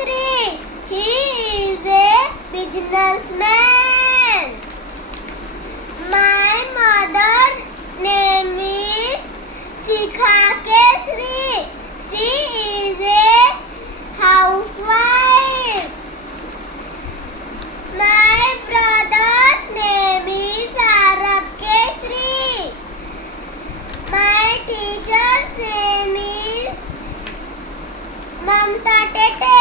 Kesri. He is a businessman. My mother name is Sikha Kesri. She is a housewife. My brother's name is Arab Kesri. My teacher's name is Mamta Tete.